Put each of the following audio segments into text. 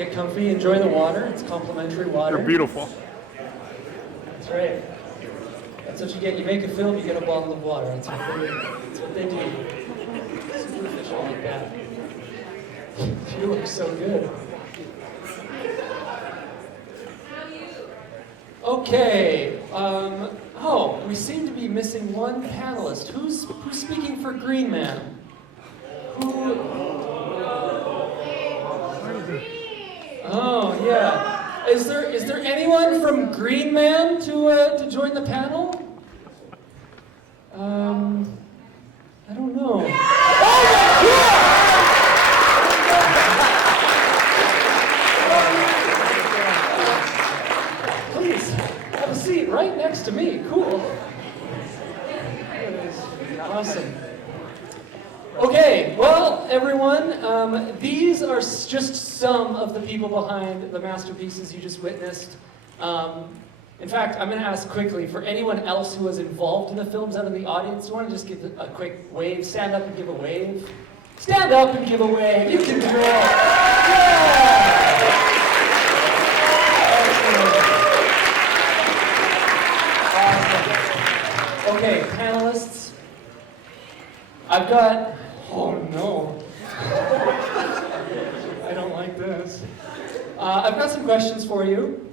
Get comfy, enjoy the water. It's complimentary water. They're beautiful. That's right. That's what you get. You make a film, you get a bottle of water. That's what they do. Superficial like that. You look so good. Okay. Oh, we seem to be missing one panelist. Who's speaking for Green Man? Who? Oh yeah. Is there anyone from Green Man to join the panel? I don't know. Please have a seat right next to me. Cool. Awesome. Okay, well, everyone, these are just some of the people behind the masterpieces you just witnessed. In fact, I'm going to ask quickly, for anyone else who was involved in the films out in the audience, do you want to just give a quick wave? Stand up and give a wave. Stand up and give a wave. You can do it. Yeah! Awesome. Okay, panelists. I've got... Oh no. I don't like this. I've got some questions for you.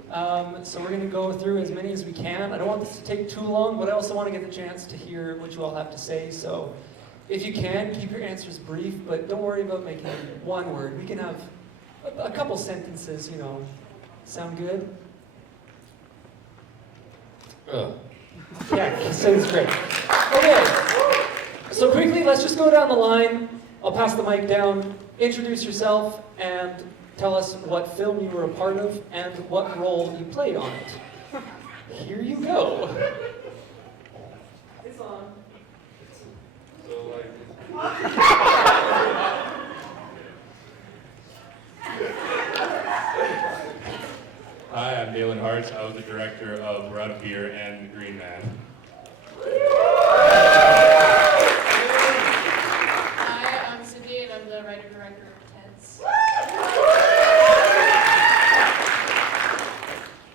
So we're going to go through as many as we can. I don't want this to take too long, but I also want to get the chance to hear what you all have to say. So if you can, keep your answers brief, but don't worry about making one word. We can have a couple sentences, you know. Sound good? Yeah, sounds great. Okay. So quickly, let's just go down the line. I'll pass the mic down. Introduce yourself and tell us what film you were a part of and what role you played on it. Here you go. It's on. So Hi, I'm Dalen Hart. I was the director of We're Out of Beer and The Green Man. Hi, I'm Cindy, and I'm the writer-director of Tense.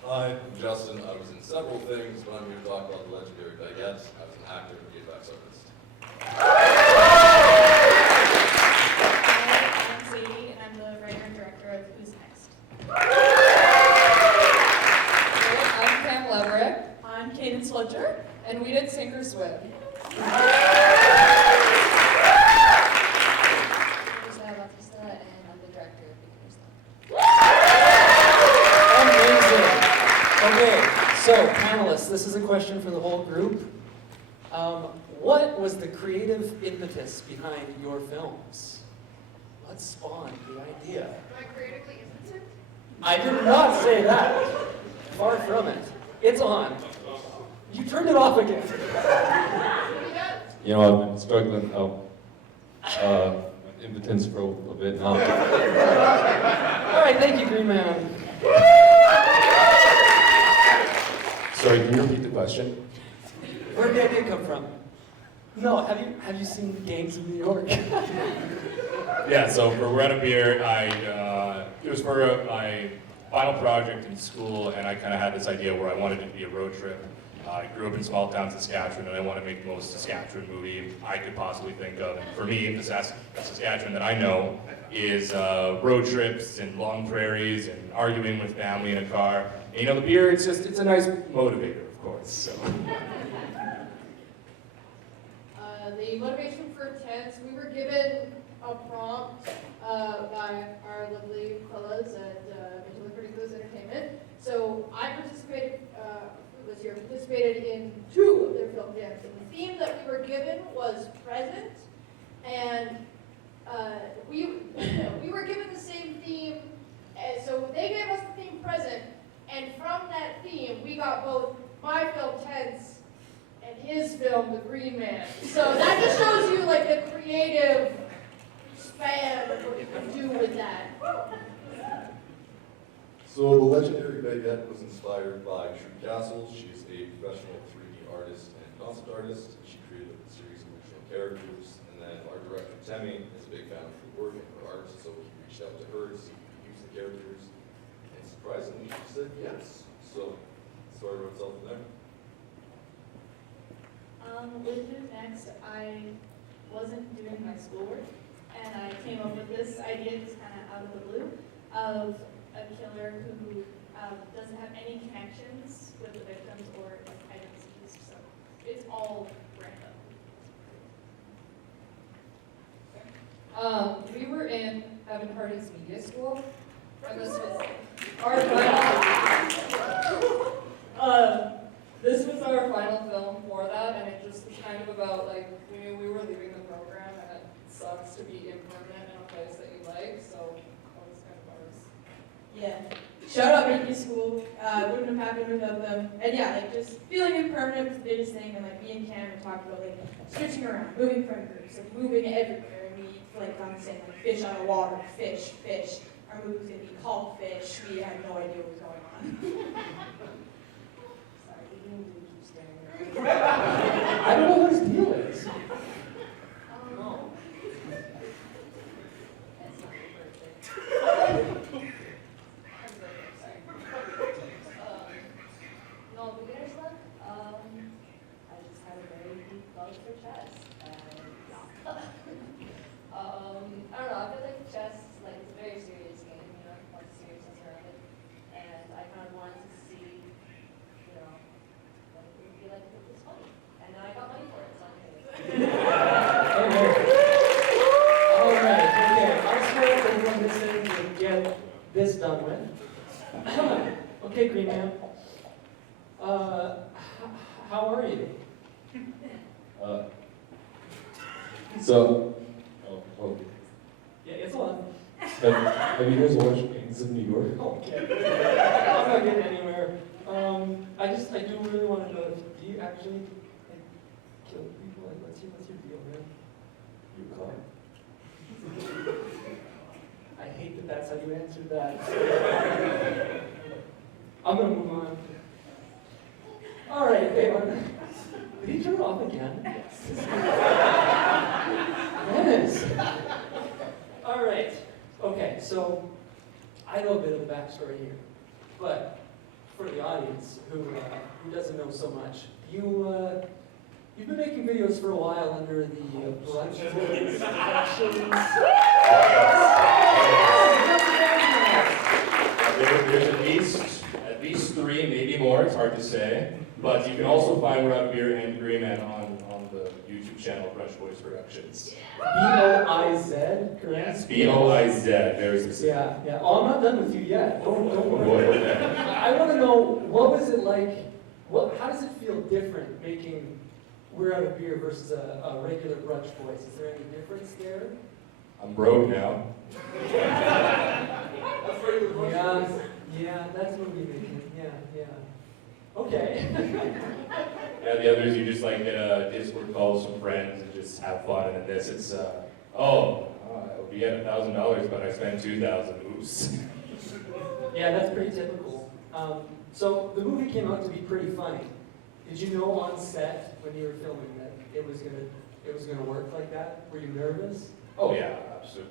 Hi, I'm Justin. I was in several things, but I'm here to talk about the legendary Baguette. I was an actor and VFX artist. Hi, I'm Sadie, and I'm the writer and director of Who's Next. I'm MTLRE. I'm Cadence Fletcher, and we did Sink or Swim. And I'm the director of Big Amazing. Okay, so panelists, this is a question for the whole group. What was the creative impetus behind your films? What spawned the idea? Am I creatively impotent? I did not say that. Far from it. It's on. You turned it off again. You know, I've been struggling with impotence for a bit now. All right, thank you, Green Man. Sorry, can you repeat the question? Where did the idea come from? No, have you seen Gangs of New York? Yeah, so for We're Out of Beer, it was for my final project in school, and I kind of had this idea where I wanted it to be a road trip. I grew up in small town Saskatchewan, and I want to make the most Saskatchewan movie I could possibly think of. And for me, the Saskatchewan that I know is road trips and long prairies and arguing with family in a car. And, you know, the beer, it's a nice motivator, of course. So. The motivation for Tense, we were given a prompt by our lovely fellows at MTLRE Entertainment. So I participated in 2 of their film jams. And the theme that we were given was present, and we were given the same theme. So they gave us the theme present, and from that theme, we got both my film Tense and his film The Green Man. So that just shows you like the creative span of what you can do with that. So the legendary Baguette was inspired by True Castle. She's a professional 3D artist and concept artist. She created a series of original characters. And then our director, Temi, is a big fan of her work and her art, so he reached out to her to see if he could use the characters, and surprisingly, she said yes. So, story wrote itself from there. With Who's Next, I wasn't doing my schoolwork, and I came up with this idea just kind of out of the blue of a killer who doesn't have any connections with the victims or like items used, so it's all random. We were in Evan Hardy's media school, and this was our final. This was our final film for that, and it just was kind of about like we knew we were leaving the program, and it sucks to be impermanent in a place that you like. So that was kind of ours. Yeah. Shout out media school. Wouldn't have happened without them. And yeah, like just feeling impermanent was the biggest thing. And like me and Cameron talked about like switching around, moving friend groups, like moving everywhere. And we like on saying like fish out of water, fish. Our movie was gonna be called Fish. We had no idea what was going on. Sorry, you didn't really keep staring at me. I don't know what his deal is. No. That's not your birthday. Happy birthday, sorry. No, beginner's luck. I just had a very deep love for chess. And I don't know, I feel like chess, like, it's a very serious game, you know, lots of seriousness around it. And I kind of wanted to see, you know, what it would be like if it was funny. And then I got money for it, so I'm gonna All right, okay. I'll start with everyone listening to get this done with. Okay, Green Man. How are you? So, Yeah, it's on. have you guys watched Gangs of New York? Okay. I'm not getting anywhere. I do really want to know, do you actually like, kill people? Like, what's your deal, man? You caught. I hate that that's how you answered that. I'm gonna move on. All right, okay. Did he turn it off again? Yes. All right. Okay, so I know a bit of the backstory here, but for the audience who doesn't know so much, you've been making videos for a while under the Brunch Boys Productions. There's at least 3, maybe more, it's hard to say. But you can also find We're Out of Beer and Green Man on the YouTube channel Brunch Boys Productions. B-O-I-Z, correct? Yes, B-O-I-Z, very specific. Yeah. Oh, I'm not done with you yet. Don't worry. Boy, okay. I want to know, what was it like, how does it feel different making We're Out of Beer versus a regular Brunch Boys? Is there any difference there? I'm broke now. Yeah, that's movie making. Yeah. Okay. Yeah, the others you just like get a Discord call with some friends and just have fun. And then this, it's we had $1,000, but I spent $2,000. Oops. Yeah, that's pretty typical. So the movie came out to be pretty funny. Did you know on set when you were filming that it was gonna work like that? Were you nervous? Oh yeah,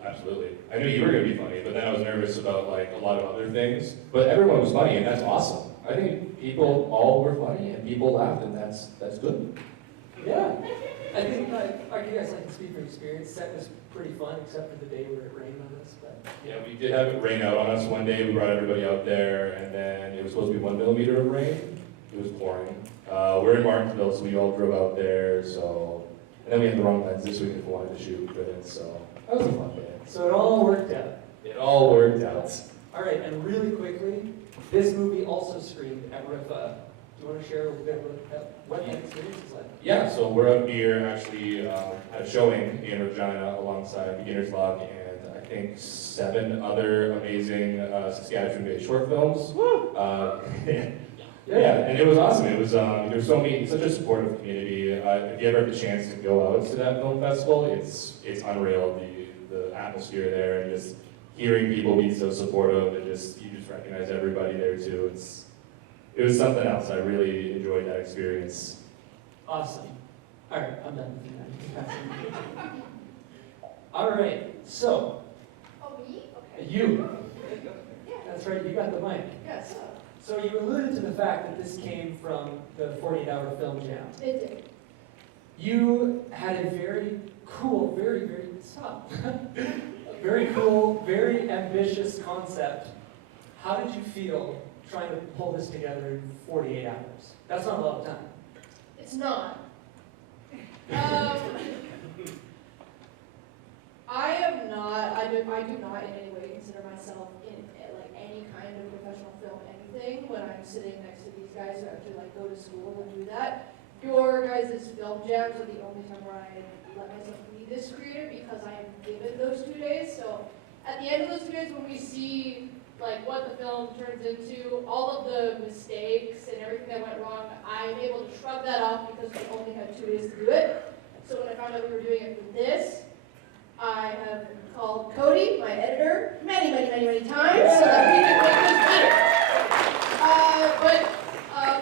absolutely. I knew you were gonna be funny, but then I was nervous about like a lot of other things. But everyone was funny, and that's awesome. I think people all were funny, and people laughed, and that's good. Yeah. I think I guess I can speak from experience. Set was pretty fun, except for the day where it rained on us. But Yeah, we did have it rain out on us one day. We brought everybody out there, and then it was supposed to be 1 millimeter of rain. It was pouring. We're in Martinsville, so we all drove out there. So, and then we had the wrong lens this week if we wanted to shoot with it. So that was a fun day. so it all worked out. It all worked out. All right, and really quickly, this movie also screened at RIFA. Do you want to share a bit what that experience is like? Yeah, so We're Out Here actually had a showing in Regina alongside Beginner's Luck and I think 7 other amazing Saskatchewan-based short films. Yeah, and it was awesome. It was there's such a supportive community. If you ever have the chance to go out to that film festival, it's unreal. The atmosphere there and just hearing people be so supportive and you just recognize everybody there too. It was something else. I really enjoyed that experience. Awesome. All right, I'm done with you. All right, so Oh, me? Okay. you. That's right, you got the mic. Yes, So you alluded to the fact that this came from the 48-hour film jam. it did. You had a very cool, stop. Very cool, very ambitious concept. How did you feel trying to pull this together in 48 hours? That's not a lot of time. It's not. I do not in any way consider myself in like any kind of professional film anything when I'm sitting next to these guys who actually like go to school and do that. Your guys' film jams are the only time where I let myself be this creative because I am given those 2 days. So at the end of those 2 days when we see like what the film turns into, all of the mistakes and everything that went wrong, I'm able to shrug that off because we only had 2 days to do it. So when I found out we were doing it for this, I have called Cody, my editor, many times so that we can make this better. But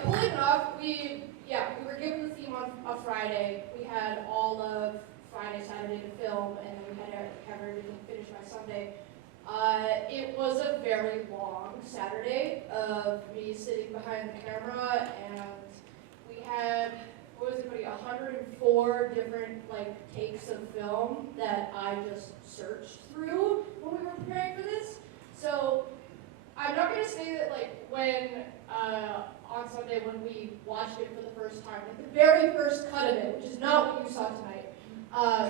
pulling it off, we were given the theme on a Friday. We had all of Friday, Saturday to film, and then we had to have everything finished by Sunday. It was a very long Saturday of me sitting behind the camera, and we had, 104 different takes of film that I just searched through when we were preparing for this. So I'm not gonna say that when on Sunday when we watched it for the first time, the very first cut of it, which is not what you saw tonight.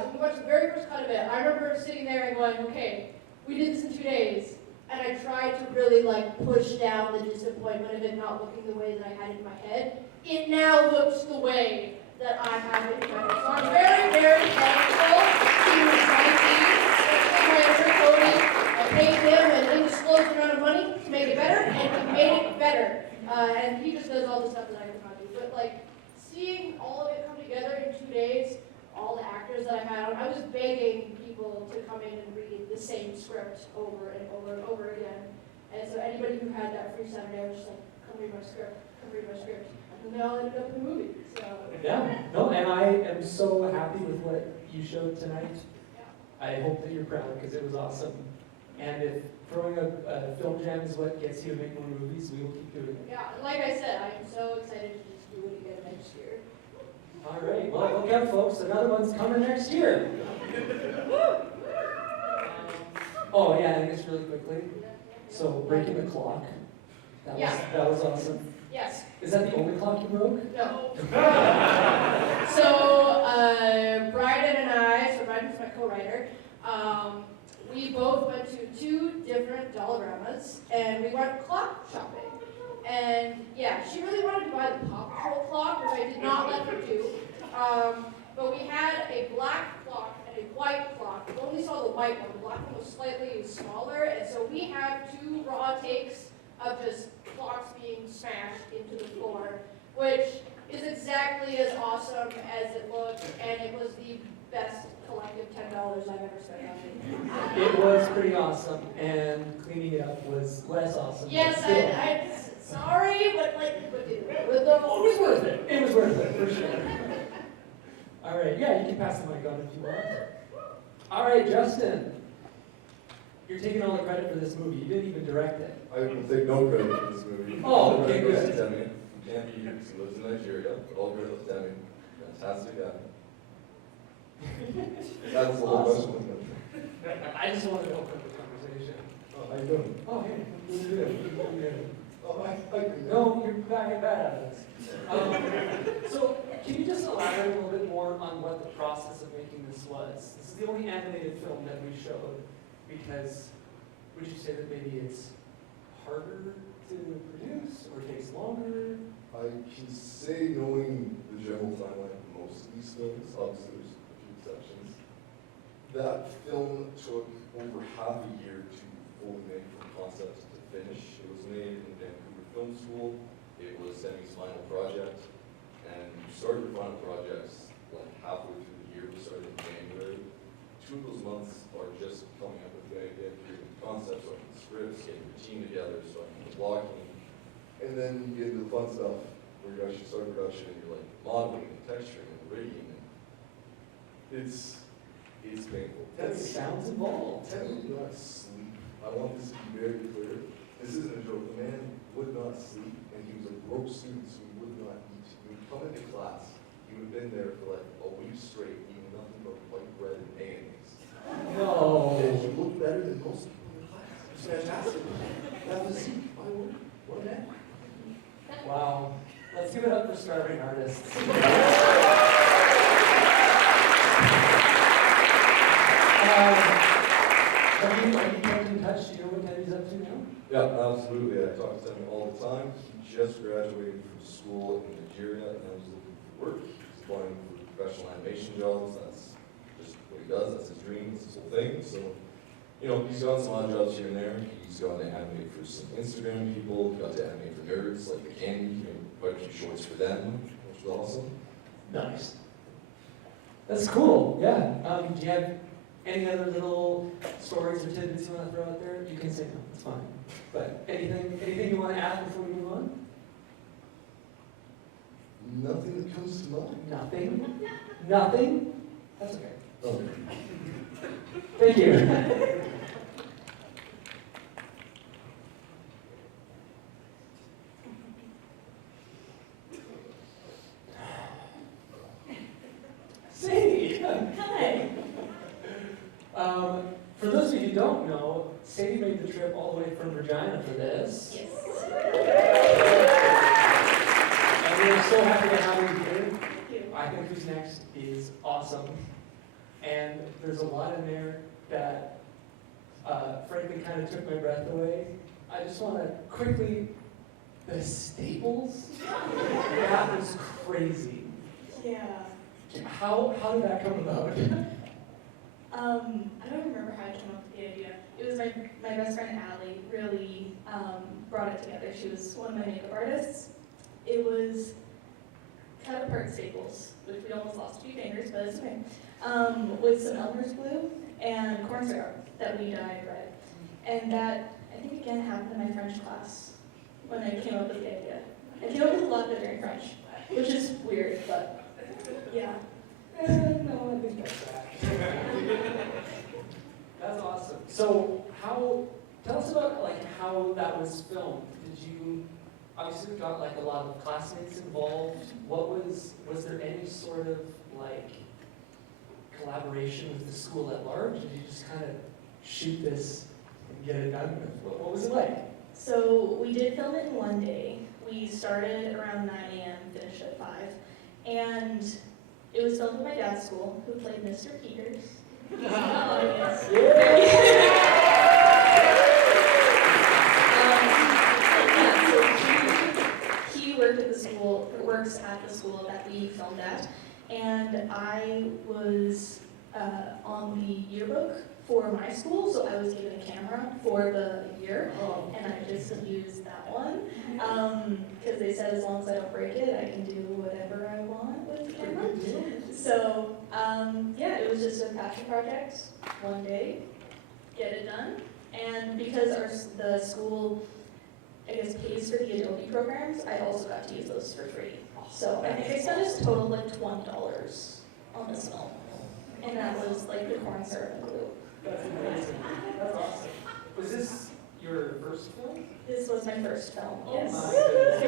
When we watched the very first cut of it, I remember sitting there and going, okay, we did this in 2 days, and I tried to really push down the disappointment of it not looking the way that I had it in my head. It now looks the way that I have it in my head. So I'm very thankful to my team, especially my editor Cody. I paid him an undisclosed amount of money to make it better, and he made it better. And he just does all the stuff that I cannot do. But seeing all of it come together in 2 days, all the actors that I had on, I was begging people to come in and read the same script over and over again. And so anybody who had that free Saturday, I was just like, come read my script, come read my script. And they all ended up in the movie. So Yeah, no, and I am so happy with what you showed tonight. yeah. I hope that you're proud because it was awesome. And if throwing a film jam is what gets you to make more movies, we will keep doing it. Yeah, like I said, I am so excited to just do it again next year. All right, well, look out, folks. Another one's coming next year. Oh, yeah, I guess really quickly. So, breaking the clock. That was awesome. Yes. Is that the only clock you broke? No. So, Bryden and I, so Bryden's my co-writer, we both went to 2 different Dollagramas, and we went clock shopping. And yeah, she really wanted to buy the Paw Patrol clock, which I did not let her do. But we had a black clock and a white clock. We only saw the white one. The black one was slightly smaller, and so we have 2 raw takes of just clocks being smashed into the floor, which is exactly as awesome as it looked, and it was the best collective $10 I've ever spent on it. It was pretty awesome, and cleaning it up was less awesome. Yes, but still. I'm sorry, but It was worth it. It was worth it, for sure. All right, yeah, you can pass the mic on if you want. All right, Justin. You're taking all the credit for this movie. You didn't even direct it. I will take no credit for this movie. Oh, All okay, credit goes good. to Demi. He can't be here because he lives in Nigeria, but all credit to Demi. Fantastic guy. That was the whole Awesome. question. I just wanted to open up the conversation. Oh, how you doing? Oh, hey, doing good. Doing good. Oh, I agree. No, you're bad at this. So, can you just elaborate a little bit more on what the process of making this was? This is the only animated film that we showed, because would you say that maybe it's harder to produce or takes longer? I can say, knowing the general timeline of most of these films, obviously there's a few exceptions, that film took over half a year to fully make from concept to finish. It was made in Vancouver Film School. It was Demi's final project, and we started the final projects halfway through the year. We started in January. 2 of those months are just coming up with the idea, creating the concepts, starting the scripts, getting the team together, starting the blocking, and then you get into the fun stuff where you actually start production and you're modeling and texturing and rigging. And it's painful. That sounds involved. Tend to not sleep. I want this to be very clear. this isn't a joke, the man would not sleep, and he was a broke student, so he would not eat. He would come into class, he would have been there for like a week straight, eating nothing but white bread and mayonnaise. No. And he looked better than most people in the class. It was fantastic. That physique, my word, what a man. Wow. Let's give it up for starving artists. Have you kept in touch? Do you know what Teddy's up to now? Yeah, absolutely. I talk to him all the time. He just graduated from school in Nigeria and was looking for work. He's applying for professional animation jobs. That's just what he does. That's his dream. That's his whole thing. So, you know, he's gotten some odd jobs here and there. He's gotten to animate for some Instagram people. He got to animate for nerds like the Candy. He made quite a few shorts for them, which was awesome. Nice. That's cool. Yeah. Do you have any other little stories or tidbits you want to throw out there? You can say no. It's fine. But anything you want to add before we move on? Nothing that comes to mind. Nothing. Nothing. That's okay. Oh. Thank you. Sadie. Hi. For those of you who don't know, Sadie made the trip all the way from Regina for this. Yes. And we're so happy to have you here. Thank you. I think who's next is awesome. And there's a lot in there that frankly kind of took my breath away. I just want to quickly, the staples, that was crazy. Yeah. How did that come about? I don't remember how I came up with the idea. It was my best friend Allie really brought it together. She was one of my makeup artists. It was cut apart staples, which we almost lost a few fingers, but it's okay. With some Elmer's glue and corn syrup that we dyed red. And that, I think again, happened in my French class when I came up with the idea. I came up with a lot better in French, which is weird, but yeah. No, I think that's that. That's awesome. So tell us about like how that was filmed. Did you, obviously we got like a lot of classmates involved. Was there any sort of like collaboration with the school at large? Did you just kind of shoot this and get it done with? What was it like? So we did film it in one day. We started around 9 a.m., finished at 5. And it was filmed at my dad's school, who played Mr. Peters. Yes. So he worked at the school, or works at the school that we filmed at, and I was on the yearbook for my school, so I was given a camera for the year, and I just used that one, because they said as long as I don't break it, I can do whatever I want with the camera. So, yeah, it was just a passion project, one day, get it done, and because the school, I guess, pays for the Adobe programs, I also got to use those for free. So I think I spent a total of like $20 on this film, and that was like the corn syrup and glue. That's amazing. That's awesome. Was this your first film? This was my first film, Oh yes. my goodness.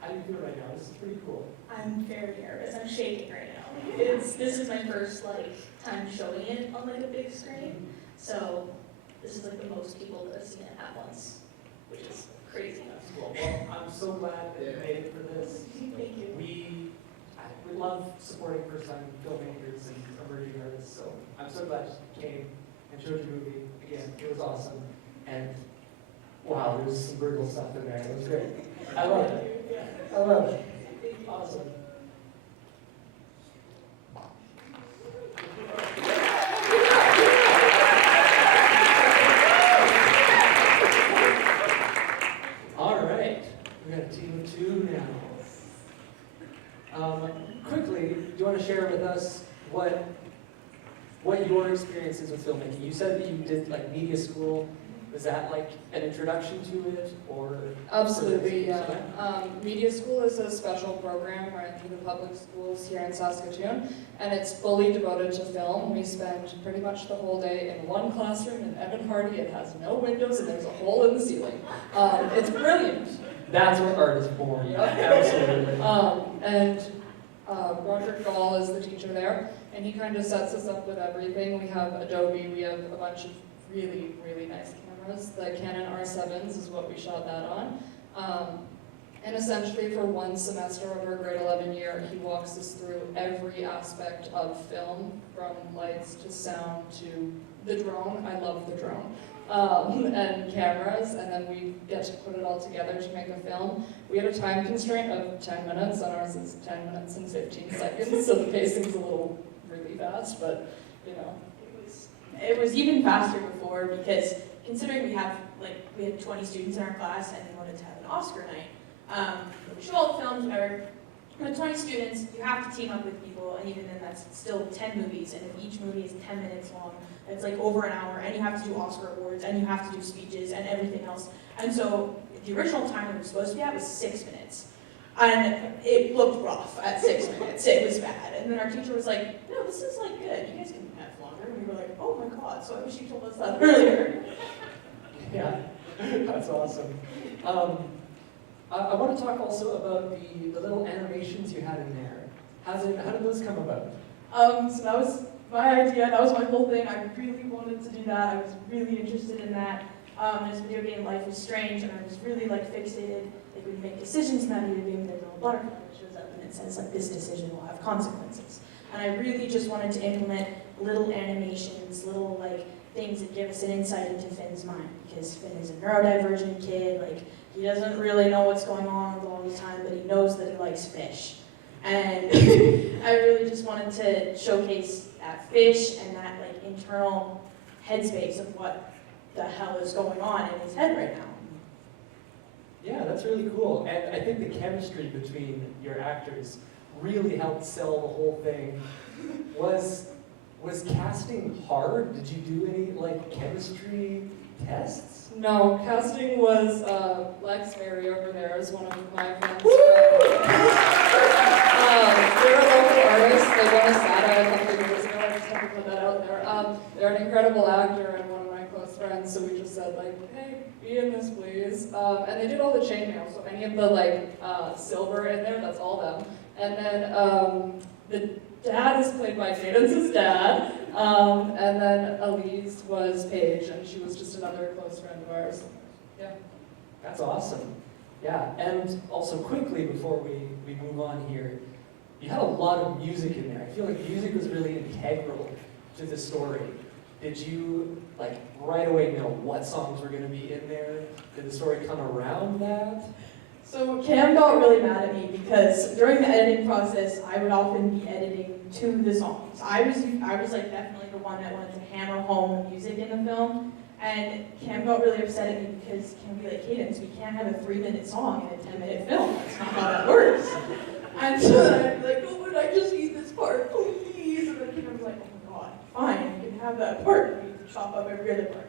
How do you feel right now? This is pretty cool. I'm very nervous. I'm shaking right now. This is my first like time showing it on like a big screen, so this is like the most people that have seen it at once, which is crazy. That's cool. Well, I'm so glad that you made it for this. Thank you. We love supporting first-time filmmakers and emerging artists, so I'm so glad you came and showed your movie. Again, it was awesome. And wow, there was some brutal stuff in there. It was great. I love it. I love it. Awesome. All right, we got a team of 2 now. Quickly, do you want to share with us what your experience is with filmmaking? You said that you did like media school. Was that like an introduction to it, or? Absolutely, yeah. Media School is a special program run through the public schools here in Saskatoon, and it's fully devoted to film. We spend pretty much the whole day in one classroom in Evan Hardy. It has no windows and there's a hole in the ceiling. It's brilliant. That's where art is born. Yeah. Absolutely. And Roger Gall is the teacher there, and he kind of sets us up with everything. We have Adobe, we have a bunch of really, really nice cameras. The Canon R7s is what we shot that on. And essentially for one semester of our grade 11 year, he walks us through every aspect of film, from lights to sound to the drone. I love the drone. And cameras, and then we get to put it all together to make a film. We had a time constraint of 10 minutes, and ours is 10 minutes and 15 seconds, so the pacing's a little really fast, but you know. It was even faster before, because considering we had 20 students in our class and we wanted to have an Oscar night. We show all the films, whatever. With 20 students, you have to team up with people, and even then that's still 10 movies, and if each movie is 10 minutes long, it's like over an hour, and you have to do Oscar awards, and you have to do speeches, and everything else. And so the original time we were supposed to be at was 6 minutes. And it looked rough at 6 minutes. It was bad. And then our teacher was like, no, this is like good. You guys can have longer. And we were like, oh my God, so I wish you told us that earlier. Yeah, that's awesome. I want to talk also about the little animations you had in there. How did those come about? So that was my idea, that was my whole thing. I really wanted to do that. I was really interested in that. This video game, Life is Strange, and I was really fixated. When you make decisions in that video game, there's a little butterfly that shows up and it says this decision will have consequences. And I really just wanted to implement little animations, little things that give us an insight into Finn's mind, because Finn is a neurodivergent kid. He doesn't really know what's going on all the time, but he knows that he likes fish. And I really just wanted to showcase that fish and that internal headspace of what the hell is going on in his head right now. Yeah, that's really cool. And I think the chemistry between your actors really helped sell the whole thing. Was casting hard? Did you do any chemistry tests? No, casting was Lex Mary over there is one of my friends. They're a local artist. They won a SATA a couple of years ago. I just have to put that out there. They're an incredible actor and one of my close friends. So we just said hey, be in this, please. And they did all the chainmail. So any of the silver in there, that's all them. And then the dad is played by Cadence's dad. And then Elise was Paige, and she was just another close friend of ours. Yeah. That's awesome. Yeah, and also quickly before we move on here, you had a lot of music in there. I feel like music was really integral to the story. Did you right away know what songs were going to be in there? Did the story come around that? So Cam got really mad at me because during the editing process, I would often be editing to the songs. I was definitely the one that wanted to hammer home the music in the film, and Cam got really upset at me because Cam would be like, Cadence, we can't have a 3-minute song in a 10-minute film. That's not how that works. And so then I'd be like, oh, but I just need this part, please. And then Cam was like, oh my God, fine, you can have that part. We need to chop up every other part.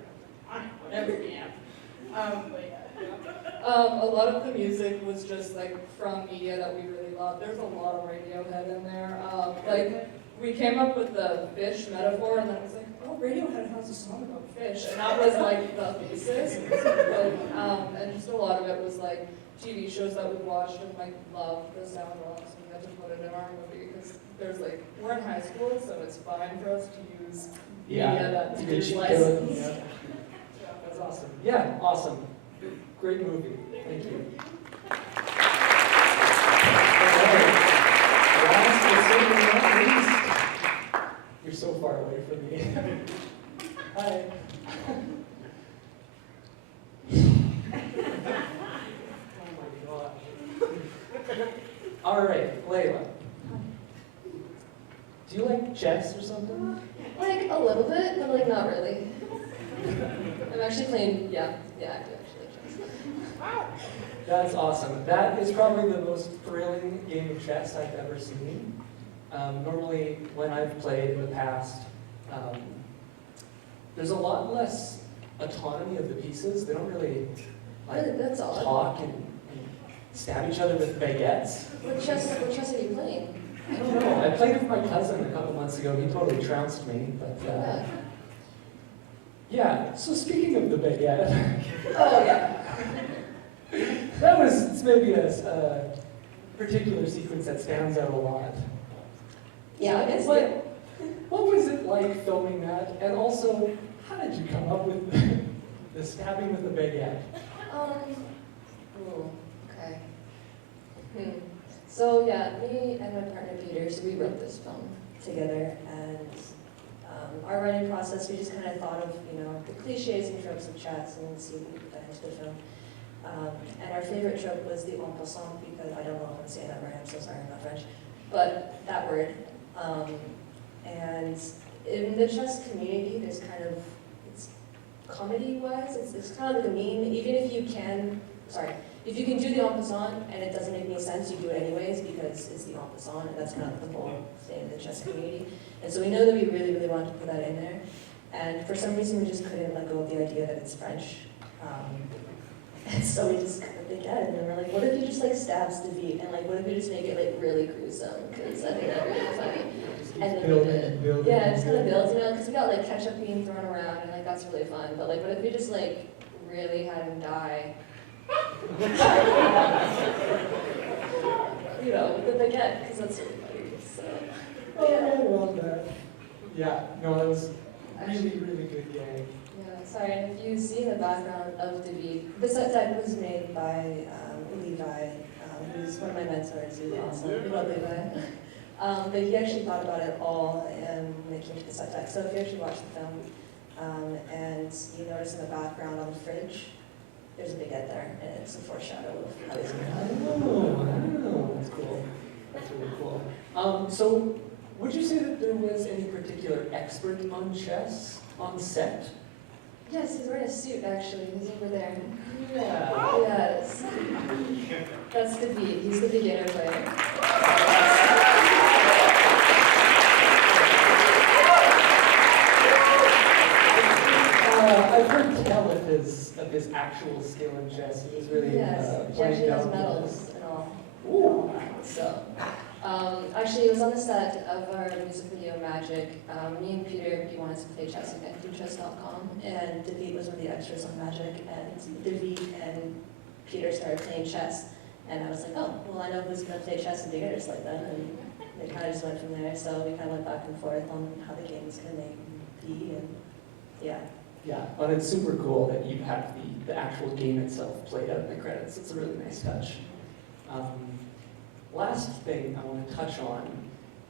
Fine, whatever, Cam. But yeah. A lot of the music was just from media that we really loved. There's a lot of Radiohead in there. We came up with the fish metaphor, and then it was oh, Radiohead has a song about fish, and that was the basis. And just a lot of it was TV shows that we watched and loved the sound of, so we had to put it in our movie because there's we're in high school, so it's fine for us to use media that's good licensed. Yeah. That's awesome. Yeah, awesome. Great movie. Thank you. Last but certainly not least, you're so far away from me. Hi. Oh my gosh. All right, Layla. Do you like chess or something? A little bit, but not really. I'm actually playing, I do actually like chess. That's awesome. That is probably the most thrilling game of chess I've ever seen. Normally, when I've played in the past, there's a lot less autonomy of the pieces. They don't really like That's odd. talk and stab each other with baguettes. What chess are you playing? I don't know. I played with my cousin a couple months ago. He totally trounced me. But Yeah. yeah. So speaking of the baguette, Oh, yeah. that was maybe a particular sequence that stands out a lot. Yeah, I guess. What was it like filming that? And also, how did you come up with the stabbing with the baguette? Okay. So yeah, me and my partner Peter, so we wrote this film together, and our writing process, we just kind of thought of, the cliches and tropes of chess and see if we could put that into the film. And our favorite trope was the en passant, because I don't know if I'm saying that right, I'm so sorry, I'm not French, but that word. And in the chess community, there's kind of, it's comedy-wise, it's kind of like a meme. Even if you can, if you can do the en passant and it doesn't make any sense, you do it anyways because it's the en passant, and that's kind of the whole thing in the chess community. And so we know that we really, really want to put that in there. And for some reason, we just couldn't let go of the idea that it's French. And so we just kind of think at it, and we're like, what if you just stabs defeat, and what if you just make it really gruesome? Because I think that'd be really funny. And then we did it. Building, Yeah, just kind of builds, because we got ketchup being thrown around, and that's really fun. But what if we just really had him die? With the baguette, because that's really funny. So, Oh, I love that. Yeah, no, that was really, really good game. yeah, sorry, and if you see in the background of the beat, the set deck was made by Levi, who's one of my mentors, who's awesome. We love Levi. But he actually thought about it all when it came to the set deck. So if you actually watch the film, and you notice in the background on the fridge, there's a baguette there, and it's a foreshadow of how he's going to die. Oh, that's cool. That's really cool. So, would you say that there was any particular expert on chess on set? Yes, he's wearing a suit, actually. He's over there. Yeah. Yes. That's the beat. He's the beginner player. I've heard tell of his actual skill in chess. He was really Yes, he playing actually has down medals and all. Ooh. So, actually, it was on the set of our music video Magic. Me and Peter, he wanted to play chess again through chess.com, and David was one of the extras on Magic, and David and Peter started playing chess, and I was like, oh, well, I know who's going to play chess and beginners like that, and it kind of just went from there. So we kind of went back and forth on how the game was going to be, and yeah. Yeah, but it's super cool that you have the actual game itself played out in the credits. It's a really nice touch. Last thing I want to touch on.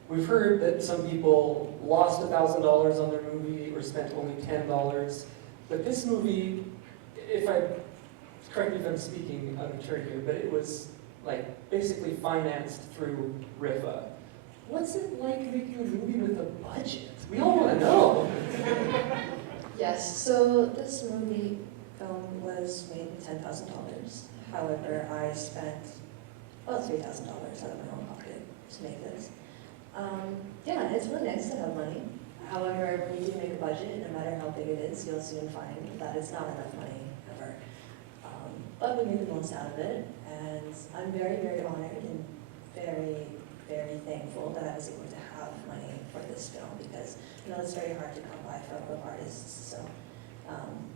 We've heard that some people lost $1,000 on their movie or spent only $10. But this movie, correct me if I'm speaking out of turn here, but it was basically financed through RIFA. What's it like making a movie with a budget? We all want to know. Yes, so this movie film was made with $10,000. However, I spent about $3,000 out of my own pocket to make this. Yeah, it's really nice to have money. However, when you do make a budget, no matter how big it is, you'll soon find that it's not enough money ever. But we made the most out of it, and I'm very, very honored and very, very thankful that I was able to have money for this film because it's very hard to come by for a lot of artists. So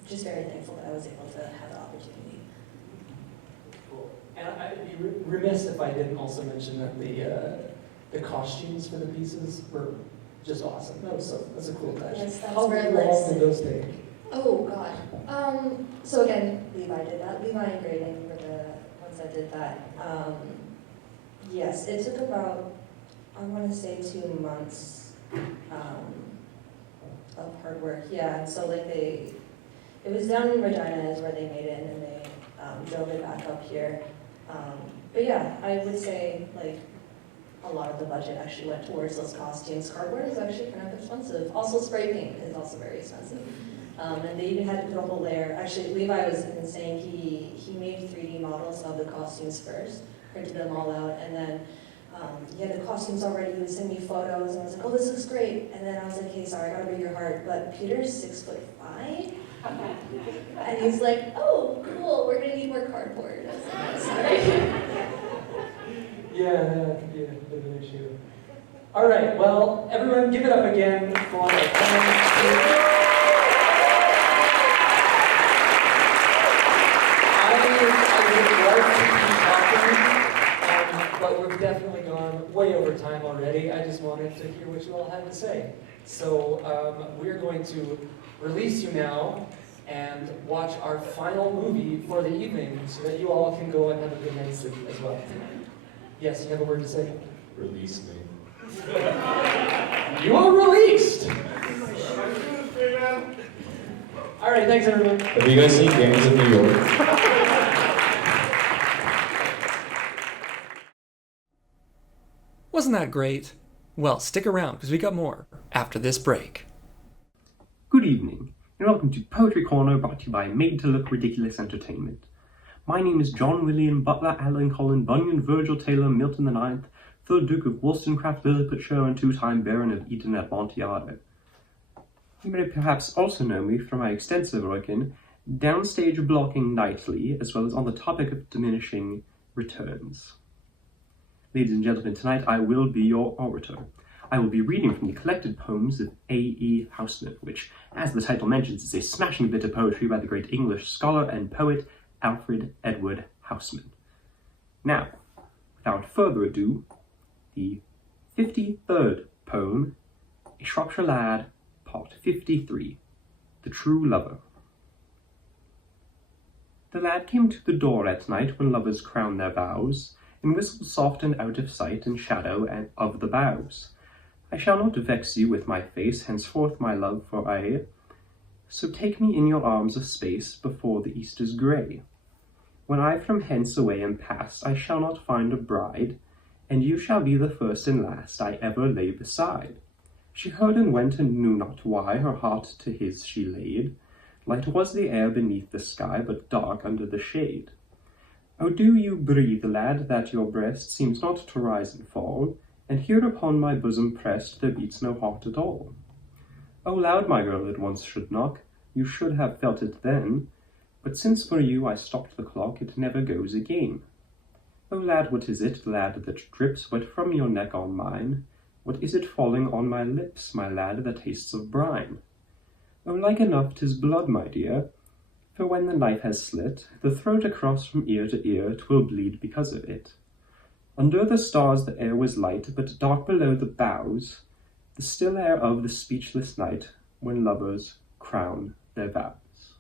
just very thankful that I was able to have the opportunity. Cool. And I'd be remiss if I didn't also mention that the costumes for the pieces were just awesome. That's a cool touch. Yes, that's How where it long lives. did those take? Oh God. So again, Levi did that. Levi and Grading were the ones that did that. Yes, it took about, I want to say 2 months of hard work. Yeah, and so it was down in Regina is where they made it, and then they drove it back up here. But yeah, I would say a lot of the budget actually went towards those costumes. Cardboard is actually kind of expensive. Also spray paint is also very expensive. And they even had to put a whole layer. Actually, Levi was insane. He made 3D models of the costumes first, printed them all out, and then he had the costumes already. He would send me photos, and I was like, oh, this looks great. And then I was like, hey, sorry, I gotta break your heart, but Peter's 6'5", And he's like, oh, cool, we're gonna need more cardboard. I was like, sorry. Yeah, that could be a bit of an issue. All right, well, everyone give it up again for our but we've definitely gone way over time already. I just wanted to hear what you all had to say. So we're going to release you now and watch our final movie for the evening so that you all can go and have a good night's sleep as well. Yes, you have a word to say? Release me. You are released! All right, thanks everyone. Have you guys seen Gangs of New York? Wasn't that great? Well, stick around because we got more after this break. Good evening, and welcome to Poetry Corner, brought to you by Made to Look Ridiculous Entertainment. My name is John William Butler Allen Colin Bunyan Virgil Taylor Milton IX, 3rd Duke of Wollstonecraft Lilliputshire and 2-time Baron of Eton at Montiado. You may perhaps also know me from my extensive work in downstage blocking nightly, as well as on the topic of diminishing returns. Ladies and gentlemen, tonight I will be your orator. I will be reading from the collected poems of A.E. Housman, which, as the title mentions, is a smashing bit of poetry by the great English scholar and poet Alfred Edward Housman. Now, without further ado, the 53rd poem, A Shropshire Lad, Part 53, The True Lover. The lad came to the door at night when lovers crown their vows, and whistled soft and out of sight and shadow of the boughs. I shall not vex you with my face, henceforth my love for aye, so take me in your arms a space before the east is grey. When I from hence away am past, I shall not find a bride, and you shall be the first and last I ever lay beside. She heard and went and knew not why, her heart to his she laid. Light was the air beneath the sky, but dark under the shade. Oh, do you breathe, lad, that your breast seems not to rise and fall, and here upon my bosom pressed there beats no heart at all? Oh, loud my girl it once should knock, you should have felt it then, but since for you I stopped the clock, it never goes again. Oh, lad, what is it, lad, that drips wet from your neck on mine? What is it falling on my lips, my lad, that tastes of brine? Oh, like enough 'tis blood, my dear, for when the knife has slit the throat across from ear to ear, 'twill bleed because of it. Under the stars the air was light, but dark below the boughs, the still air of the speechless night, when lovers crown their vows.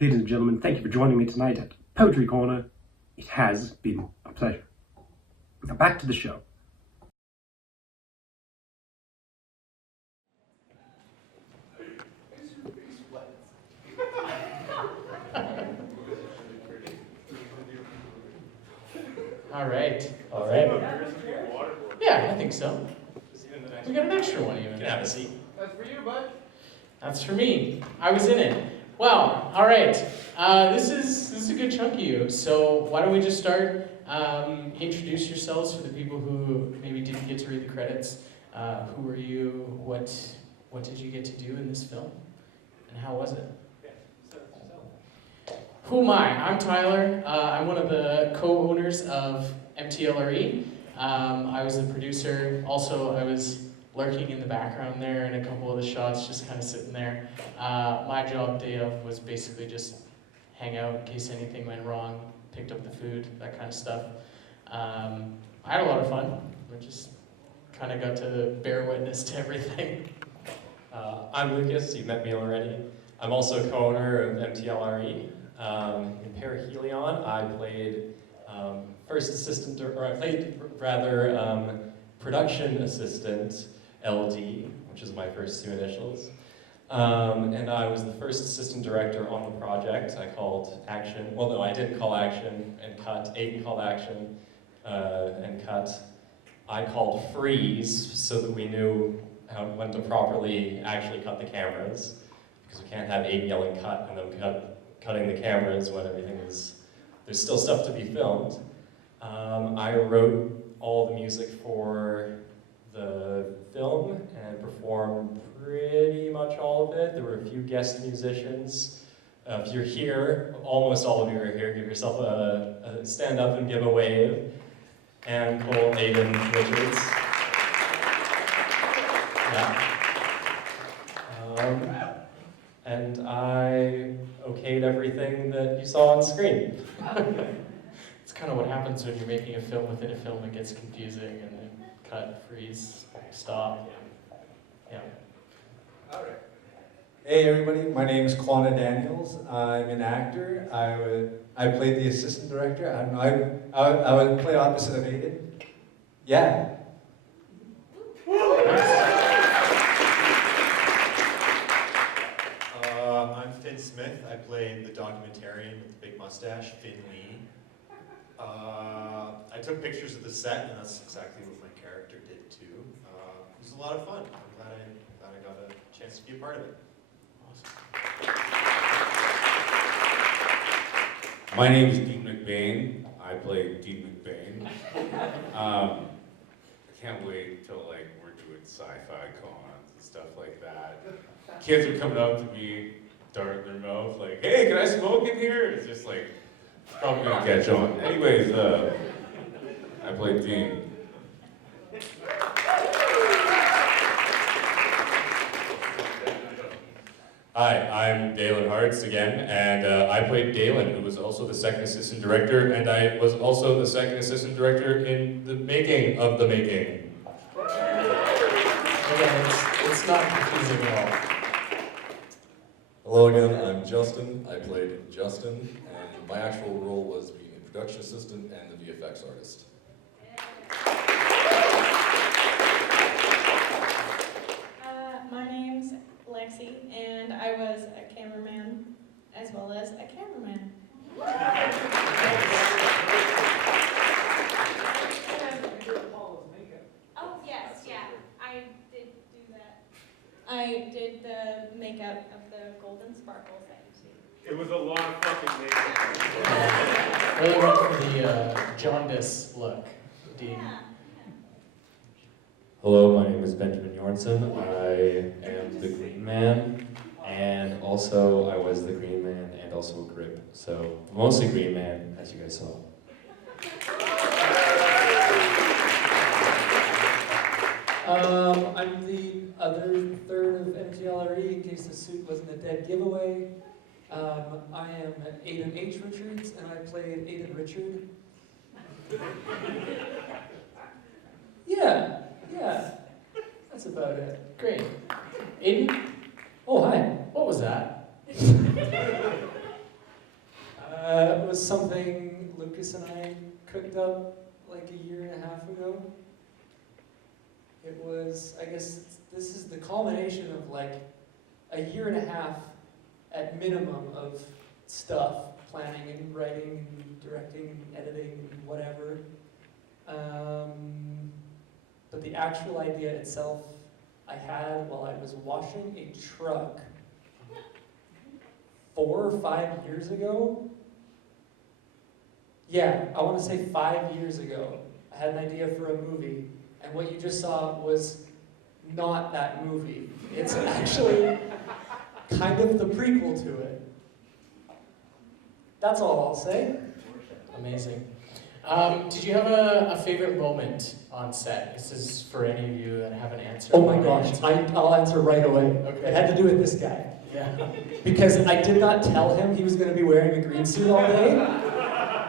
Ladies and gentlemen, thank you for joining me tonight at Poetry Corner. It has been a pleasure. Now back to the show. All right. Yeah, I think so. We got an extra one even. You can have a seat. That's for you, bud. That's for me. I was in it. Well, all right. This is a good chunk of you. So why don't we just start? Introduce yourselves for the people who maybe didn't get to read the credits. Who were you? What did you get to do in this film? And how was it? Who am I? I'm Tyler. I'm one of the co-owners of MTLRE. I was the producer. Also, I was lurking in the background there in a couple of the shots, just kind of sitting there. My job day of was basically just hang out in case anything went wrong, picked up the food, that kind of stuff. I had a lot of fun. I just kind of got to bear witness to everything. I'm Lucas. You've met me already. I'm also co-owner of MTLRE. In Perihelion, I played first assistant, or I played rather production assistant, LD, which is my first two initials. And I was the first assistant director on the project. I called action, well no, I didn't call action and cut. Aiden called action and cut. I called freeze so that we knew when to properly actually cut the cameras, because we can't have Aiden yelling cut and then cutting the cameras when everything is, there's still stuff to be filmed. I wrote all the music for the film and performed pretty much all of it. There were a few guest musicians. If you're here, almost all of you are here, give yourself a stand up and give a wave. And Cole Aiden Richards. Yeah. And I okayed everything that you saw on screen. It's kind of what happens when you're making a film within a film. It gets confusing and then cut, freeze, stop. Yeah. All right. Hey everybody, my name is Quana Daniels. I'm an actor. I played the assistant director. I don't know. I would play opposite of Aiden. Yeah. I'm Finn Smith. I played the documentarian with the big mustache, Finn Lee. I took pictures of the set, and that's exactly what my character did too. It was a lot of fun. I'm glad I got a chance to be a part of it. My name is Dean McBain. I play Dean McBain. I can't wait till like we're doing sci-fi cons and stuff like that. Kids are coming up to me, darting their mouth like, "Hey, can I smoke in here?" It's just like probably gonna catch on. Anyways, I play Dean. Hi, I'm Dalen Hartz again, and I played Dalen, who was also the second assistant director, and I was also the second assistant director in the making of the making. Again, it's not confusing at all. Hello again, I'm Justin. I played Justin, and my actual role was being a production assistant and the VFX artist. My name's Lexi, and I was a cameraman as well as a cameraman. Oh, yes, yeah, I did do that. I did the makeup of the golden sparkles that you see. It was a lot of fucking makeup. Really went for the jaundice look, Dean. Yeah. Hello, my name is Benjamin Jornsen. I am the Green Man, and also I was the Green Man and also a Grip. So mostly Green Man, as you guys saw. I'm the other third of MTLRE, in case the suit wasn't a dead giveaway. I am Aiden H. Richards, and I played Aiden Richard. Yeah, that's about it. Great. Aiden? Oh, hi. What was that? It was something Lucas and I cooked up like a year and a half ago. It was, I guess, this is the culmination of like a year and a half at minimum of stuff, planning and writing and directing and editing and whatever. But the actual idea itself I had while I was washing a truck 4 or 5 years ago. Yeah, I want to say 5 years ago. I had an idea for a movie, and what you just saw was not that movie. It's actually kind of the prequel to it. That's all I'll say. Amazing. Did you have a favorite moment on set? This is for any of you that haven't answered. Oh my gosh, I'll answer right away. Okay. It had to do with this guy. Yeah. Because I did not tell him he was going to be wearing a green suit all day.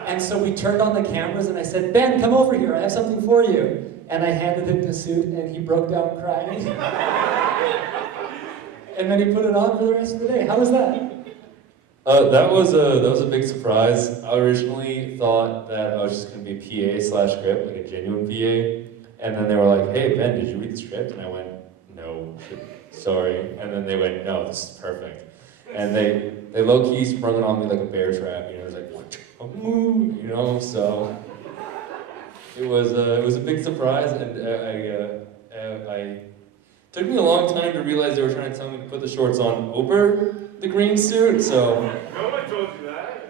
And so we turned on the cameras and I said, "Ben, come over here, I have something for you." And I handed him the suit and he broke down crying. And then he put it on for the rest of the day. How was that? That was a big surprise. I originally thought that I was just going to be PA/Grip, like a genuine PA. And then they were like, "Hey, Ben, did you read the script?" And I went, "No, sorry." And then they went, "No, this is perfect." And they low-key sprung it on me like a bear trap. You know, it was like, you know, so it was a big surprise, and I took me a long time to realize they were trying to tell me to put the shorts on over the green suit, so. No one told you that.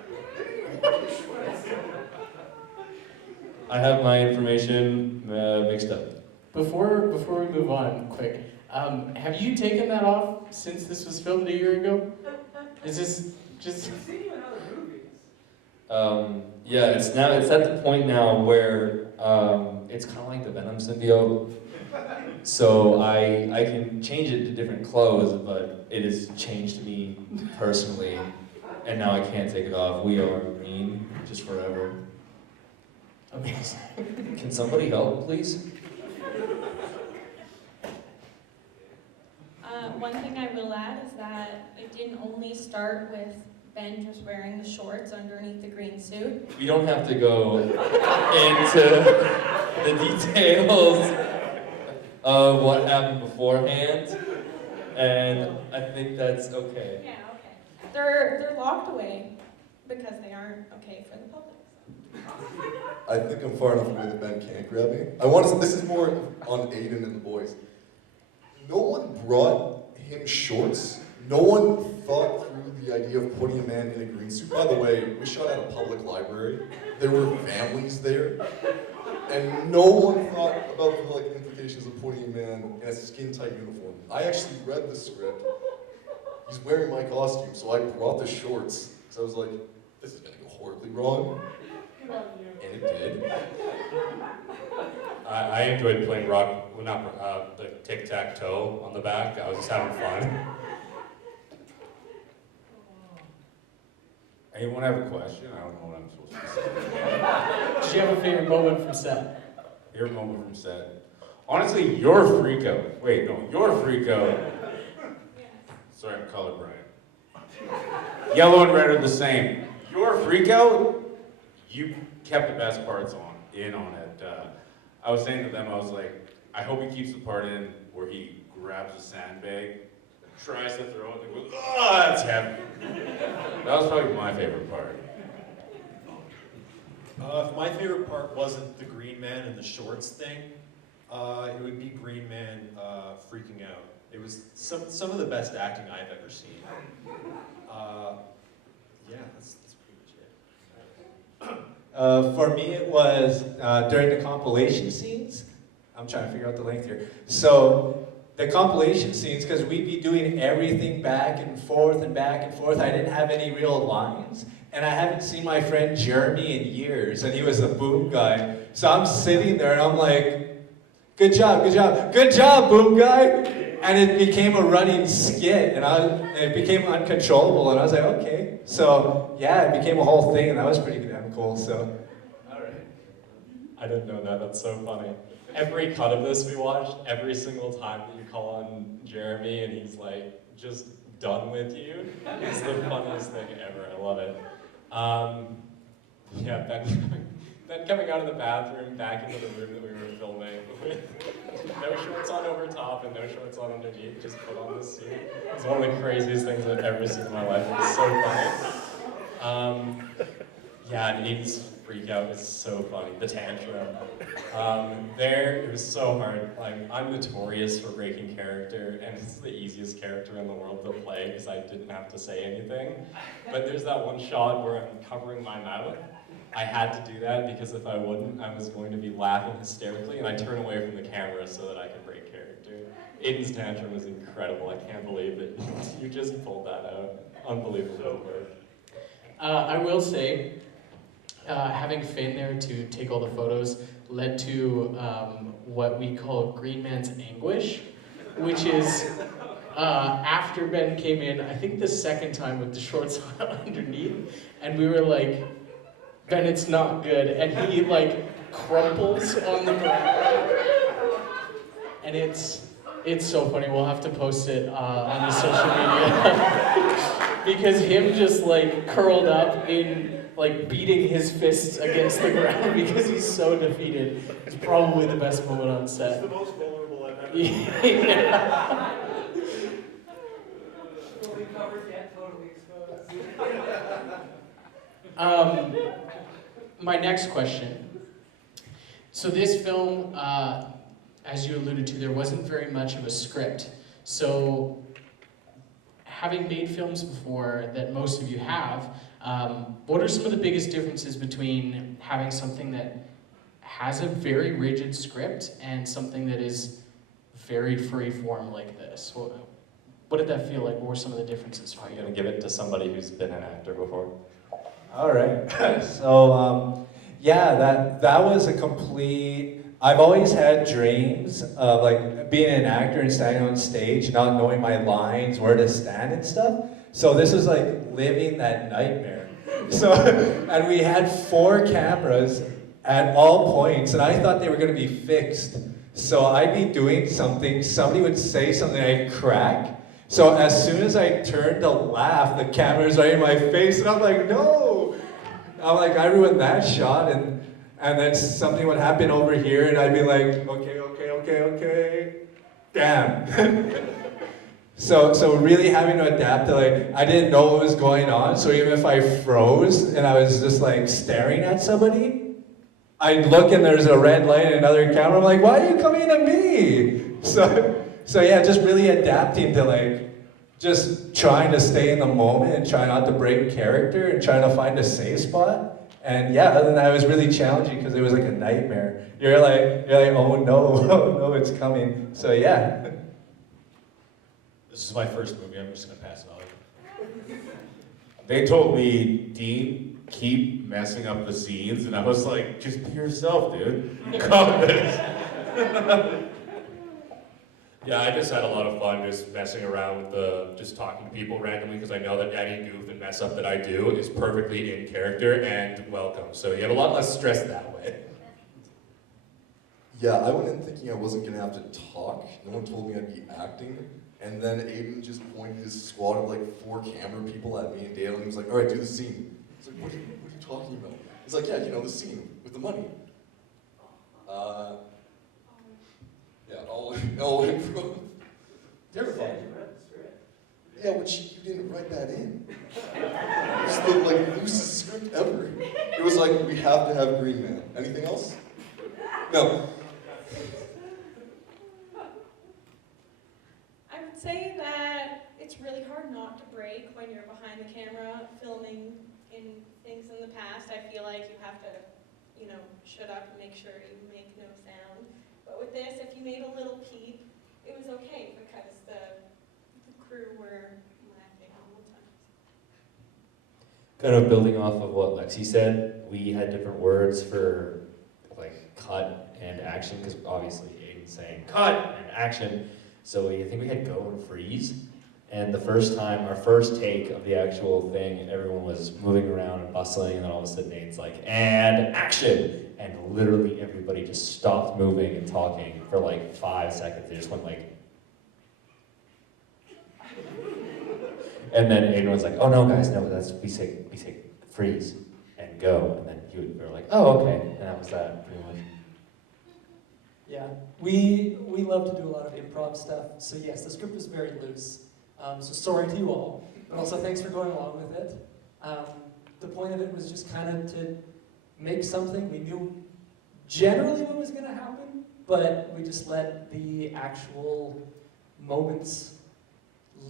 I have my information mixed up. Before we move on, quick, have you taken that off since this was filmed a year ago? Is this just? I've seen you in other movies. Yeah, it's at the point now where it's kind of like the Venom symbiote. So I can change it to different clothes, but it has changed me personally, and now I can't take it off. We are green, just forever. Amazing. Can somebody help, please? One thing I will add is that it didn't only start with Ben just wearing the shorts underneath the green suit. We don't have to go into the details of what happened beforehand, and I think that's okay. Yeah, okay. They're locked away because they aren't okay for the public. I think I'm far enough away that Ben can't grab me. This is more on Aiden and the boys. No one brought him shorts. No one thought through the idea of putting a man in a green suit. By the way, we shot at a public library. There were families there. And no one thought about the implications of putting a man in a skin-tight uniform. I actually read the script. He's wearing my costume, so I brought the shorts. So I was like, this is gonna go horribly wrong. And it did. I enjoyed playing the tic-tac-toe on the back. I was just having fun. Anyone have a question? I don't know what I'm supposed to say. Did you have a favorite moment from set? Favorite moment from set? Honestly, your freak out. Wait, no, your freak out. Sorry, I'm colorblind. Yellow and red are the same. Your freak out, you kept the best parts in on it. I was saying to them, I was like, I hope he keeps the part in where he grabs a sandbag, tries to throw it, and goes, oh, that's heavy. That was probably my favorite part. If my favorite part wasn't the Green Man and the shorts thing, it would be Green Man freaking out. It was some of the best acting I've ever seen. Yeah, that's pretty much it. For me, it was during the compilation scenes. I'm trying to figure out the length here. So the compilation scenes, because we'd be doing everything back and forth and back and forth. I didn't have any real lines. And I haven't seen my friend Jeremy in years, and he was a boom guy. So I'm sitting there and I'm like, good job, boom guy. And it became a running skit, and it became uncontrollable, and I was like, okay. So yeah, it became a whole thing, and that was pretty damn cool, so. All right. I didn't know that, that's so funny. Every cut of this we watched, every single time that you call on Jeremy and he's like, just done with you, is the funniest thing ever, I love it. Yeah, Ben coming out of the bathroom back into the room that we were filming with no shorts on over top and no shorts on underneath, just put on this suit. It's one of the craziest things I've ever seen in my life. It's so funny. Yeah, and Aiden's freak out is so funny. The tantrum. It was so hard. Like, I'm notorious for breaking character, and it's the easiest character in the world to play because I didn't have to say anything. But there's that one shot where I'm covering my mouth. I had to do that because if I wouldn't, I was going to be laughing hysterically, and I turn away from the camera so that I can break character. Aiden's tantrum was incredible. I can't believe it. You just pulled that out. Unbelievable work. I will say, having Finn there to take all the photos led to what we call Green Man's Anguish, which is after Ben came in, I think the second time with the shorts on underneath, and we were like, Ben, it's not good, and he like crumples on the ground, and it's so funny. We'll have to post it on the social media because him just like curled up in like beating his fists against the ground because he's so defeated. It's probably the best moment on set. It's the most vulnerable I've ever seen. Totally covered yet totally exposed. My next question. So this film, as you alluded to, there wasn't very much of a script. So having made films before that most of you have, what are some of the biggest differences between having something that has a very rigid script and something that is very free form like this? What did that feel like? What were some of the differences for I'm you? going to give it to somebody who's been an actor before. All right. So, yeah, that was a complete. I've always had dreams of like being an actor and standing on stage, not knowing my lines, where to stand and stuff. So this was like living that nightmare. So, and we had 4 cameras at all points, and I thought they were going to be fixed. So I'd be doing something, somebody would say something, I'd crack. So as soon as I turned to laugh, the camera's right in my face, and I'm like, no! I'm like, I ruined that shot, and then something would happen over here, and I'd be like, okay, damn. So really having to adapt to like, I didn't know what was going on, so even if I froze and I was just like staring at somebody, I'd look and there's a red light and another camera, I'm like, why are you coming at me? So yeah, just really adapting to like, just trying to stay in the moment and try not to break character and trying to find a safe spot. And yeah, other than that, it was really challenging because it was like a nightmare. You're like, oh no, oh no, it's coming. So yeah. This is my first movie, I'm just gonna pass it on. They told me, Dean, keep messing up the scenes, and I was like, just be yourself, dude. Yeah, I just had a lot of fun just messing around with just talking to people randomly because I know that any goof and mess up that I do is perfectly in character and welcome. So you have a lot less stress that way. Yeah, I went in thinking I wasn't gonna have to talk. No one told me I'd be acting. And then Aiden just pointed his squad of like 4 camera people at me and Dale, and he was like, all right, do the scene. I was like, what are you talking about? He's like, yeah, you know, the scene with the money. Yeah, all improv. Terrifying. Yeah, which you didn't write that in. It's the like loosest script ever. It was like, we have to have Green Man. Anything else? No. I would say that it's really hard not to break when you're behind the camera filming in things in the past. I feel like you have to, shut up and make sure you make no sound. But with this, if you made a little peep, it was okay because the crew were laughing all the time. Kind of building off of what Lexi said, we had different words for like cut and action because obviously Aiden's saying cut and action. So I think we had go and freeze. And the first time, our first take of the actual thing, everyone was moving around and bustling, and then all of a sudden Aiden's like, and action! And literally everybody just stopped moving and talking for like 5 seconds. They just went like, and then Aiden was like, oh no guys, no, we say freeze and go. And then we were like, oh okay, and that was that pretty much. Yeah, we love to do a lot of improv stuff, so yes, the script was very loose. So sorry to you all, but also thanks for going along with it. The point of it was just kind of to make something we knew generally what was going to happen, but we just let the actual moments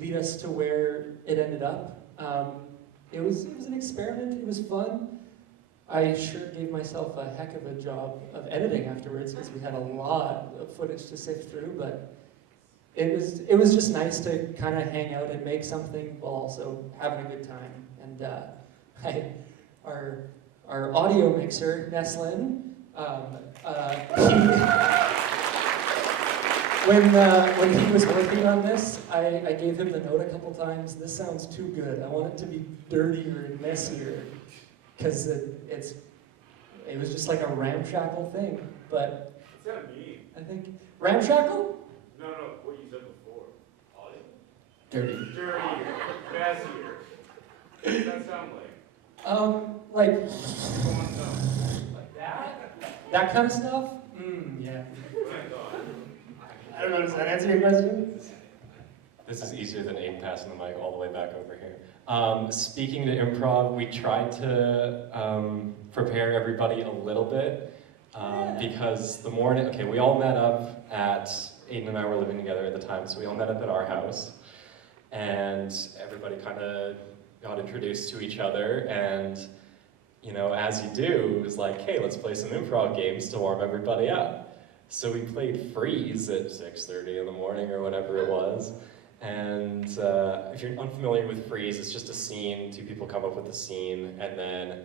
lead us to where it ended up. It was an experiment, it was fun. I sure gave myself a heck of a job of editing afterwards because we had a lot of footage to sift through, but it was just nice to kind of hang out and make something while also having a good time. And our audio mixer, Neslin, when he was working on this, I gave him the note a couple times. This sounds too good. I want it to be dirtier and messier, because it was just like a ramshackle thing. But What's that mean? I think ramshackle. No, what you said before. Audio? Dirty. Dirtier, messier. What does that sound like? Like that? That kind of stuff? Yeah. I don't know, does that answer your question? This is easier than Aiden passing the mic all the way back over here. Speaking to improv, we tried to prepare everybody a little bit because the morning, we all met up at, Aiden and I were living together at the time, so we all met up at our house, and everybody kind of got introduced to each other, and as you do, it was like, hey, let's play some improv games to warm everybody up. So we played Freeze at 6:30 in the morning or whatever it was. And if you're unfamiliar with Freeze, it's just a scene, two people come up with a scene, and then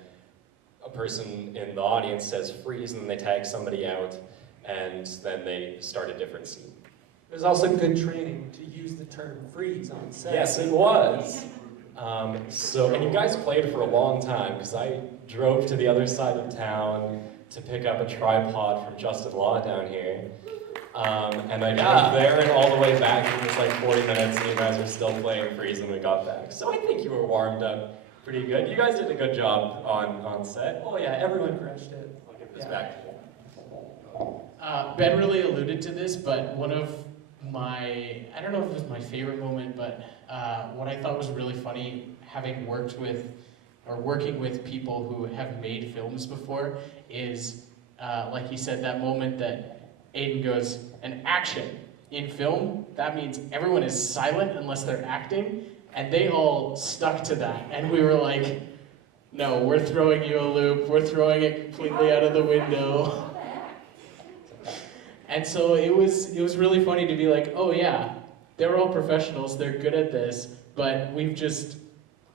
a person in the audience says freeze, and then they tag somebody out, and then they start a different scene. There's also good training to use the term freeze on set. Yes, it was. And you guys played for a long time, because I drove to the other side of town to pick up a tripod from Justin Law down here. And I drove there and all the way back, and it was like 40 minutes, and you guys were still playing Freeze when we got back. So I think you were warmed up pretty good. You guys did a good job on set. Oh yeah, everyone crushed it. I'll give this back to you. Ben really alluded to this, but one of my, I don't know if it was my favorite moment, but what I thought was really funny, having working with people who have made films before, is, like he said, that moment that Aiden goes, "An action." In film, that means everyone is silent unless they're acting, and they all stuck to that. And we were like, no, we're throwing you a loop, we're throwing it completely out of the window. And so it was really funny to be like, oh yeah, they're all professionals, they're good at this, but we've just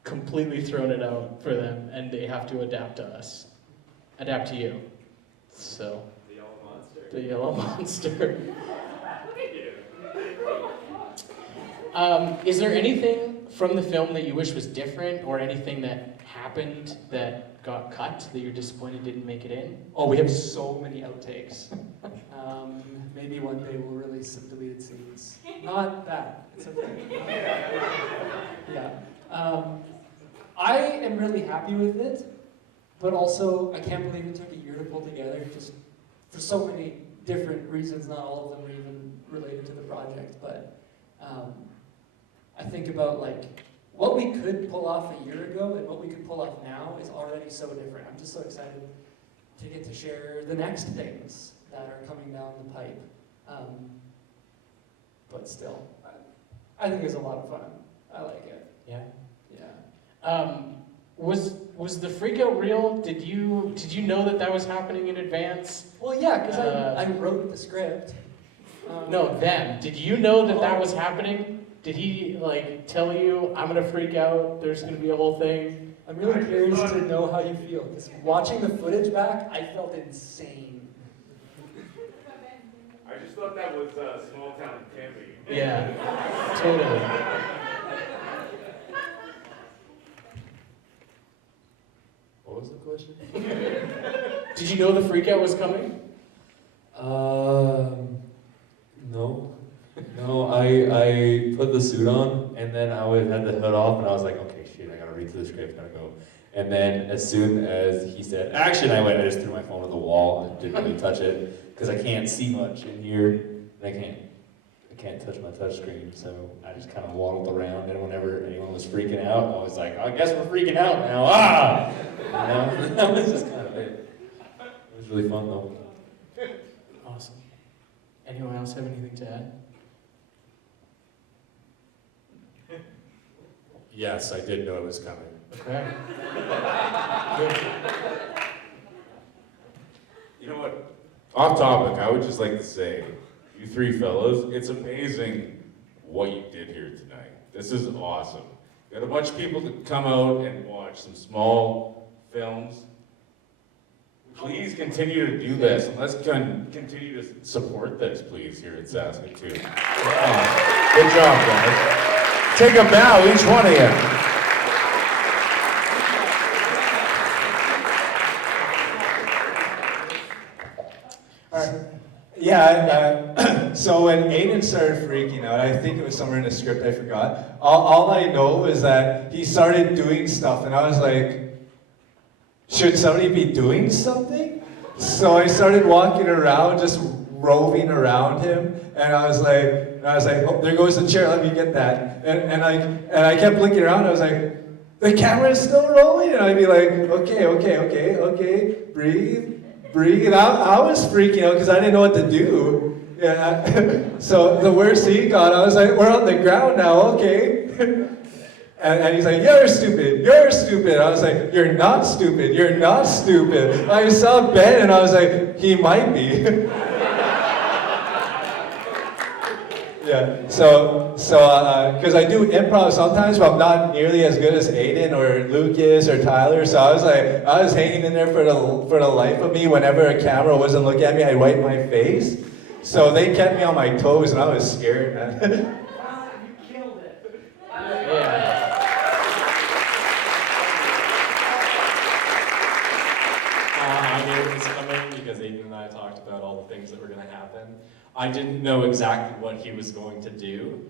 completely thrown it out for them, and they have to adapt to you. So. The yellow monster. Is there anything from the film that you wish was different, or anything that happened that got cut that you're disappointed didn't make it in? Oh, we have so many outtakes. Maybe one day we'll release some deleted scenes. Not that. It's okay. Yeah. I am really happy with it, but also I can't believe it took a year to pull together, just for so many different reasons. Not all of them are even related to the project, but I think about like what we could pull off a year ago and what we could pull off now is already so different. I'm just so excited to get to share the next things that are coming down the pipe. But still, I think it's a lot of fun. I like it. Yeah. Yeah. Was the freak out real? Did you know that was happening in advance? Well, yeah, because I wrote the script. No, them. Did you know that was happening? Did he like tell you, I'm gonna freak out, there's gonna be a whole thing? I'm really curious to know how you feel, because watching the footage back, I felt insane. I just thought that was small town camping. Yeah, totally. What was the question? Did you know the freak out was coming? No. No, I put the suit on, and then I had the hood off, and I was like, okay, shit, I gotta read through the script, gotta go. And then as soon as he said action, I just threw my phone at the wall and didn't really touch it, because I can't see much in here, and I can't touch my touch screen, so I just kind of waddled around, and whenever anyone was freaking out, I was like, I guess we're freaking out now, ah! You know, that was just kind of it. It was really fun, though. Awesome. Anyone else have anything to add? Yes, I did know it was coming. Okay. You know what? Off topic, I would just like to say, you three fellows, it's amazing what you did here tonight. This is awesome. We got a bunch of people to come out and watch some small films. Please continue to do this, and let's continue to support this, please, here at Saskatoon. Good job, guys. Take a bow, each one of you. Yeah, so when Aiden started freaking out, I think it was somewhere in the script, I forgot. All I know is that he started doing stuff, and I was like, should somebody be doing something? So I started walking around, just roving around him, and I was like, oh, there goes the chair, let me get that. And I kept looking around, I was like, the camera's still rolling? And I'd be like, okay, breathe. I was freaking out because I didn't know what to do. Yeah. So the worst he got, I was like, we're on the ground now, okay. And he's like, you're stupid, you're stupid. I was like, you're not stupid, you're not stupid. I saw Ben and I was like, he might be. Yeah, so because I do improv sometimes, but I'm not nearly as good as Aiden or Lucas or Tyler. So I was hanging in there for the life of me. Whenever a camera wasn't looking at me, I'd wipe my face. So they kept me on my toes, and I was scared, man. You killed it. Yeah. I knew it was coming because Aiden and I talked about all the things that were going to happen. I didn't know exactly what he was going to do.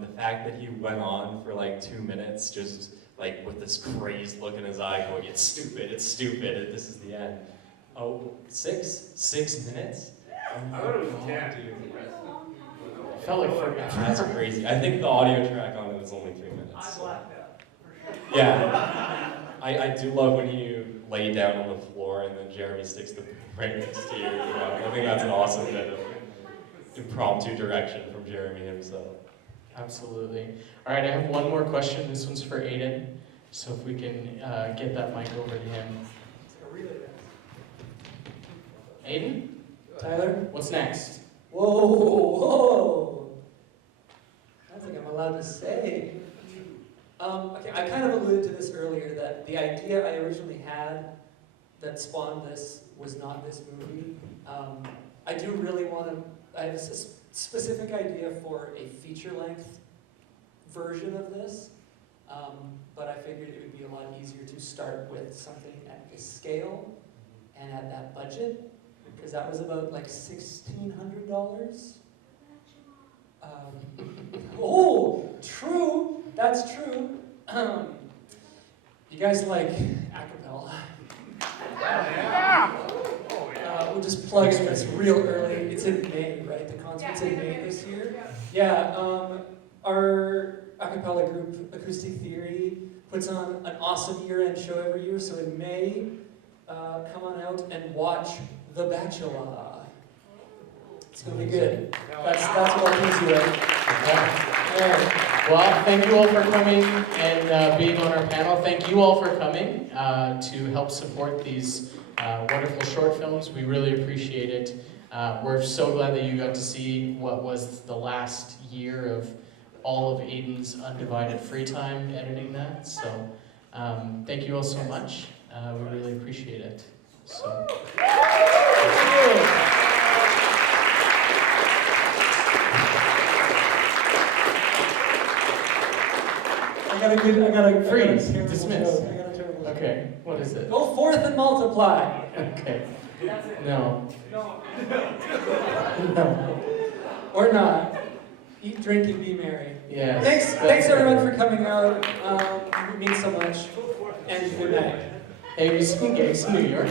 The fact that he went on for like 2 minutes, just like with this crazed look in his eye going, it's stupid, this is the end. Oh, 6 minutes? I thought it was 10. It felt like forever. That's crazy. I think the audio track on it was only 3 minutes. I blacked out. Yeah. I do love when you lay down on the floor and then Jeremy sticks the boom right next to you. I think that's an awesome bit of impromptu direction from Jeremy himself. Absolutely. All right, I have one more question. This one's for Aiden. So if we can get that mic over to him. Aiden? Tyler? What's next? Whoa. I don't think I'm allowed to say. Okay, I kind of alluded to this earlier, that the idea I originally had that spawned this was not this movie. I do really want to, I have a specific idea for a feature-length version of this, but I figured it would be a lot easier to start with something at this scale and at that budget, because that was about like $1,600. Oh, true. That's true. You guys like acapella? We'll just plug in this real early. It's in May, right? The concert's in May this year. Yeah. Our acapella group, Acoustic Theory, puts on an awesome year-end show every year. So in May, come on out and watch The Bachelor. It's gonna be good. That's what I'll tease you with. Well, thank you all for coming and being on our panel. Thank you all for coming to help support these wonderful short films. We really appreciate it. We're so glad that you got to see what was the last year of all of Aiden's undivided free time editing that. So thank you all so much. We really appreciate it. So. Thank you. I got a freeze. terrible Dismiss. joke. I got a terrible joke. Okay, what is it? Go forth and multiply. Okay. No. No. Or not. Eat, drink, and be merry. Yes. Thanks everyone for coming out. It means so much. And good night. Hey, we some gigs in New York.